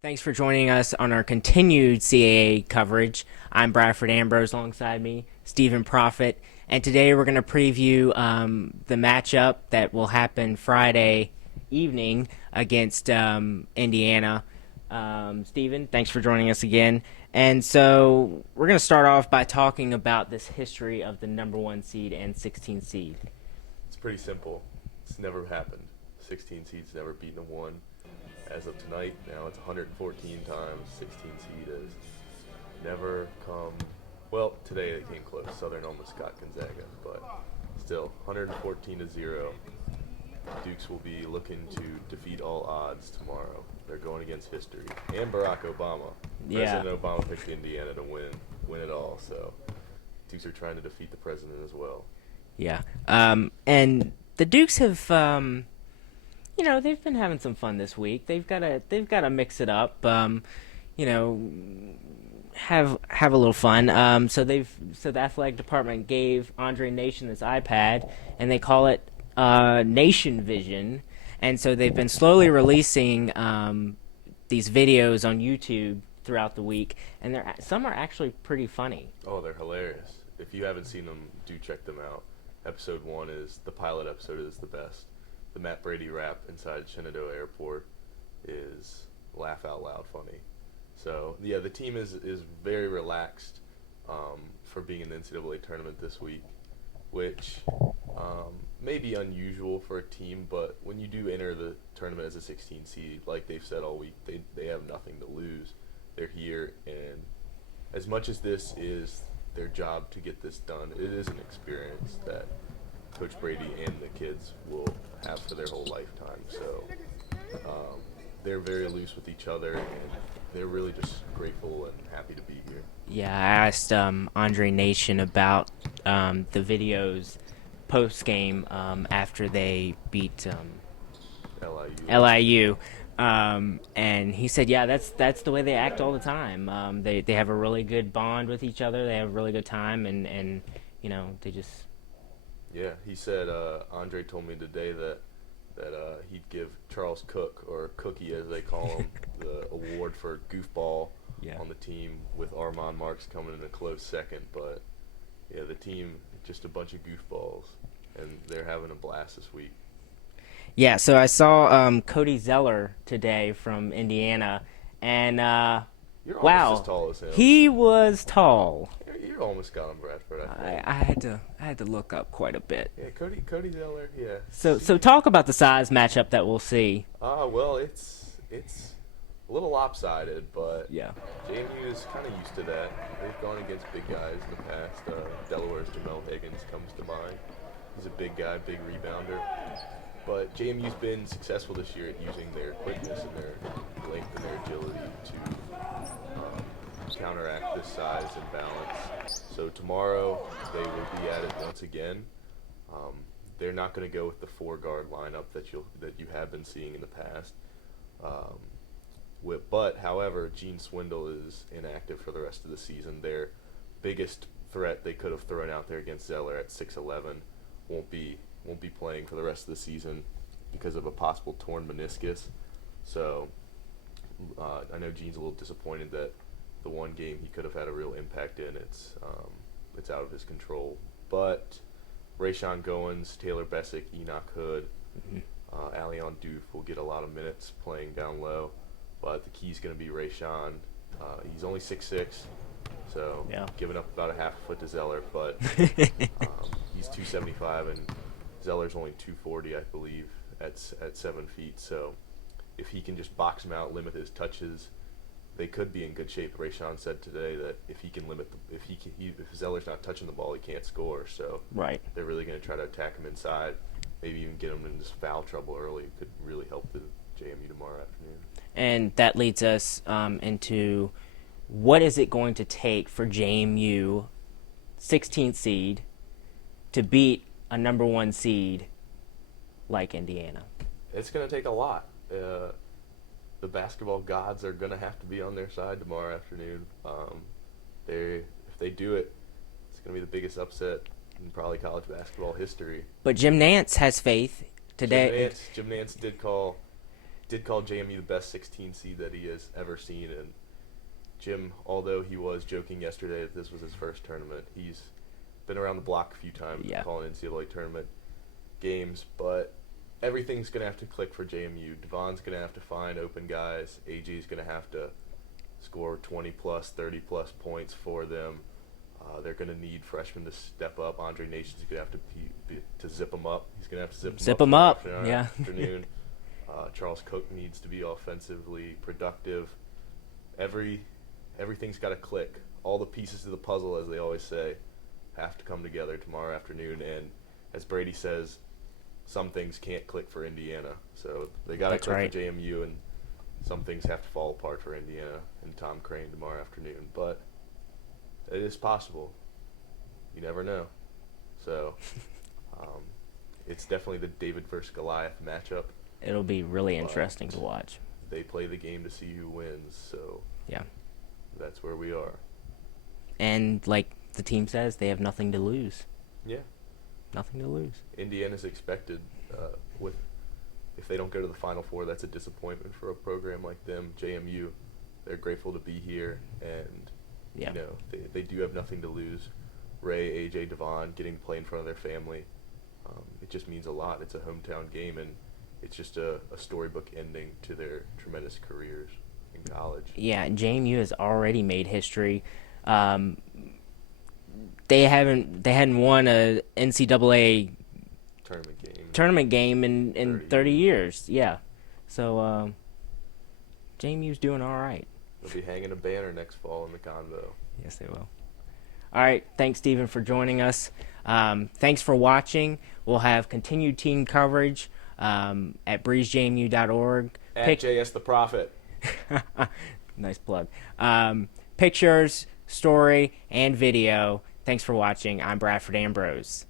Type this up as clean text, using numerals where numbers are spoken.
Thanks for joining us on our continued CAA coverage. I'm Bradford Ambrose, alongside me, Stephen Proffitt, and today we're going to preview the matchup that will happen Friday evening against Indiana. Stephen, thanks for joining us again. And so we're going to start off by talking about this history of the number 1 seed and 16 seed. It's pretty simple. It's never happened. 16 seeds never beaten a 1. As of tonight, now it's 114 times 16 seed has never come. Well, today they came close. Southern almost got Gonzaga, but still 114-0. Dukes will be looking to defeat all odds tomorrow. They're going against history and Barack Obama. Yeah. President Obama picked Indiana to win it all. So Dukes are trying to defeat the president as well. Yeah. And the Dukes have, they've been having some fun this week. They've got to mix it up. Have a little fun. So the athletic department gave Andre Nation this iPad, and they call it Nation Vision. And so they've been slowly releasing these videos on YouTube throughout the week, and some are actually pretty funny. Oh, they're hilarious. If you haven't seen them, do check them out. Episode 1 is the pilot episode is the best. The Matt Brady rap inside Shenandoah Airport is laugh out loud funny. So yeah, the team is very relaxed for being in the NCAA tournament this week, which may be unusual for a team, but when you do enter the tournament as a 16 seed, like they've said all week, they have nothing to lose. They're here, and as much as this is their job to get this done, it is an experience that Coach Brady and the kids will have for their whole lifetime. So they're very loose with each other, and they're really just grateful and happy to be here. Yeah, I asked Andre Nation about the videos post game after they beat LIU. And he said, yeah, that's the way they act all the time. They have a really good bond with each other. They have a really good time, and they just. Yeah, he said Andre told me today that he'd give Charles Cook, or Cookie as they call him, the award for goofball on the team, with Armand Marks coming in a close second. But yeah, the team just a bunch of goofballs, and they're having a blast this week. Yeah, so I saw Cody Zeller today from Indiana, and You're wow, almost as tall as him. he was tall. You almost got him, Bradford. I think. I had to look up quite a bit. Yeah, Cody Zeller. Yeah. So talk about the size matchup that we'll see. Well, it's a little lopsided, but Yeah. JMU is kind of used to that. They've gone against big guys in the past. Delaware's Jamel Higgins comes to mind. He's a big guy, big rebounder. But JMU's been successful this year at using their quickness and their length and their agility to counteract this size and balance. So tomorrow they will be at it once again. They're not going to go with the 4-guard lineup that you have been seeing in the past. But however, Gene Swindle is inactive for the rest of the season. Their biggest threat they could have thrown out there against Zeller at 6'11" won't be playing for the rest of the season because of a possible torn meniscus. So I know Gene's a little disappointed that the one game he could have had a real impact in, it's out of his control. But Rayshawn Goins, Taylor Bessick, Enoch Hood, Allion Doof will get a lot of minutes playing down low. But the key's going to be Rayshawn. He's only 6'6", so giving up about a half a foot to Zeller, but he's 275, and Zeller's only 240, I believe, at 7 feet. So if he can just box him out, limit his touches, they could be in good shape. Rayshawn said today that if he can limit if Zeller's not touching the ball, he can't score. So they're really going to try to attack him inside, maybe even get him into foul trouble early. It could really help the JMU tomorrow afternoon. And that leads us into what is it going to take for JMU, 16th seed, to beat a number 1 seed like Indiana? It's going to take a lot. The basketball gods are going to have to be on their side tomorrow afternoon. If they do it, it's going to be the biggest upset in probably college basketball history. But Jim Nantz has faith today. Jim Nantz did call did call JMU the best 16 seed that he has ever seen. And Jim, although he was joking yesterday that this was his first tournament, he's been around the block a few times calling NCAA tournament games. But everything's going to have to click for JMU. Devon's going to have to find open guys. AJ's going to have to score 20-plus, 30-plus points for them. They're going to need freshmen to step up. Andre Nation's going to have to zip them up. He's going to have to zip them up. Afternoon. Charles Cook needs to be offensively productive. Everything's got to click. All the pieces of the puzzle, as they always say, have to come together tomorrow afternoon. And as Brady says, some things can't click for Indiana. So they got to click for JMU, and some things have to fall apart for Indiana and Tom Crane tomorrow afternoon. But it is possible. You never know. So it's definitely the David versus Goliath matchup. It'll be really interesting to watch. They play the game to see who wins. So yeah, that's where we are. And like the team says, they have nothing to lose. Yeah. Nothing to lose. Indiana's expected if they don't go to the Final Four, that's a disappointment for a program like them. JMU, they're grateful to be here, and they do have nothing to lose. Ray, AJ, Devon getting to play in front of their family, it just means a lot. It's a hometown game, and it's just a storybook ending to their tremendous careers in college. Yeah, JMU has already made history. They hadn't won a NCAA tournament game in 30 years. Yeah, so JMU's doing all right. They'll be hanging a banner next fall in the Convo. Yes, they will. All right, thanks, Stephen, for joining us. Thanks for watching. We'll have continued team coverage at breezejmu.org. At JS the Proffitt. Nice plug. Pictures, story, and video. Thanks for watching. I'm Bradford Ambrose.